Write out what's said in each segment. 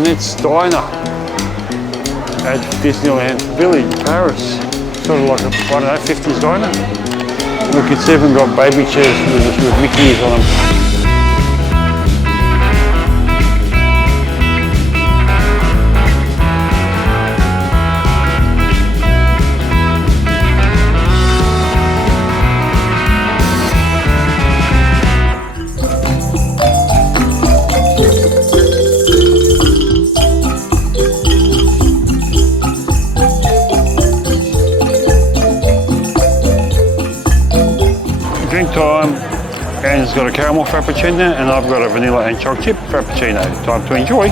Annette's Diner at Disneyland Village, Paris. Sort of like a, I don't know, 50s diner. Look, it's even got baby chairs with Mickeys on them. Drink time, Anne's got a caramel frappuccino and I've got a vanilla and chocolate chip frappuccino. Time to enjoy.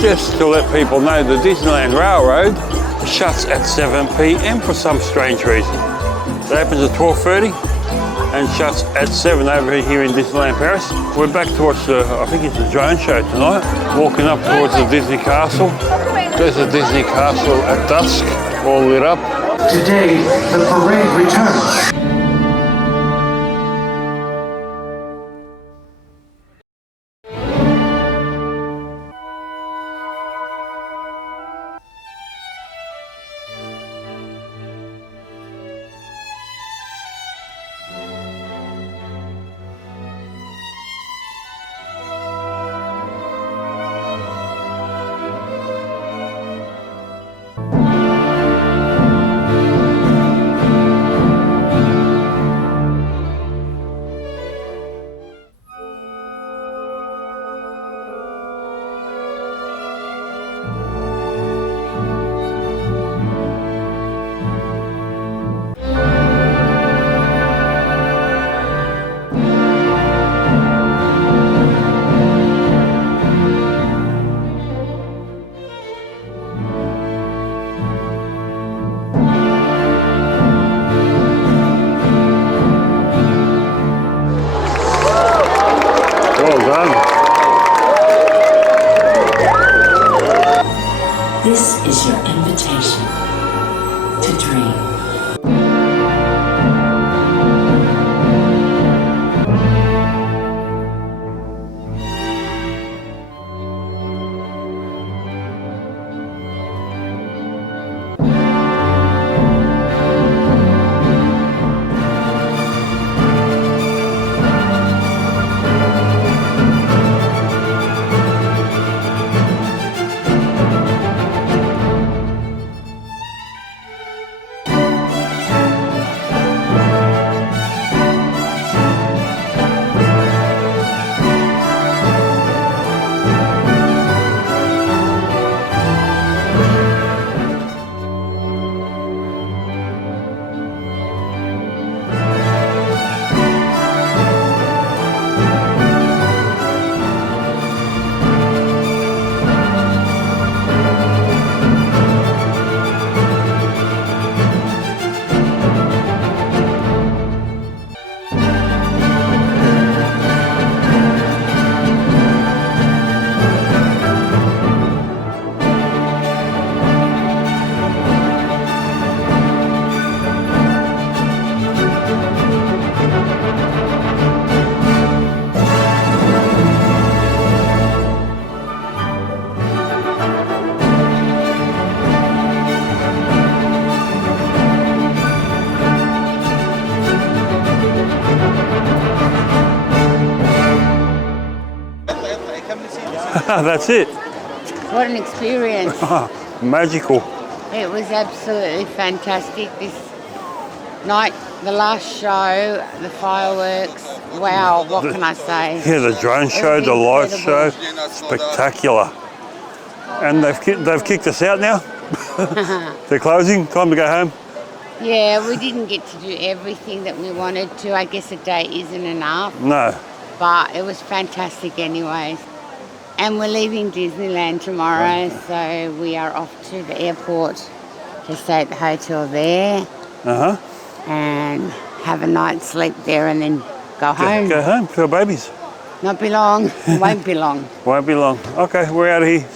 Just to let people know, the Disneyland Railroad shuts at 7 p.m. for some strange reason. It opens at 12:30 and shuts at 7 over here in Disneyland Paris. We're back to watch the, I think it's the drone show tonight. Walking up towards the Disney Castle. There's the Disney Castle at dusk, all lit up. Today, the parade returns. This is your invitation to dream. That's it. What an experience. Magical. It was absolutely fantastic. This night, the last show, the fireworks, wow, what can I say? Yeah, the drone show, the light show, spectacular. And they've kicked us out now. They're closing, time to go home. Yeah, we didn't get to do everything that we wanted to. I guess a day isn't enough. No. But it was fantastic anyways. And we're leaving Disneyland tomorrow, so we are off to the airport to stay at the hotel there. And have a night's sleep there and then go home. Go home to our babies. Not be long. Won't be long. Won't be long. Okay, we're out of here.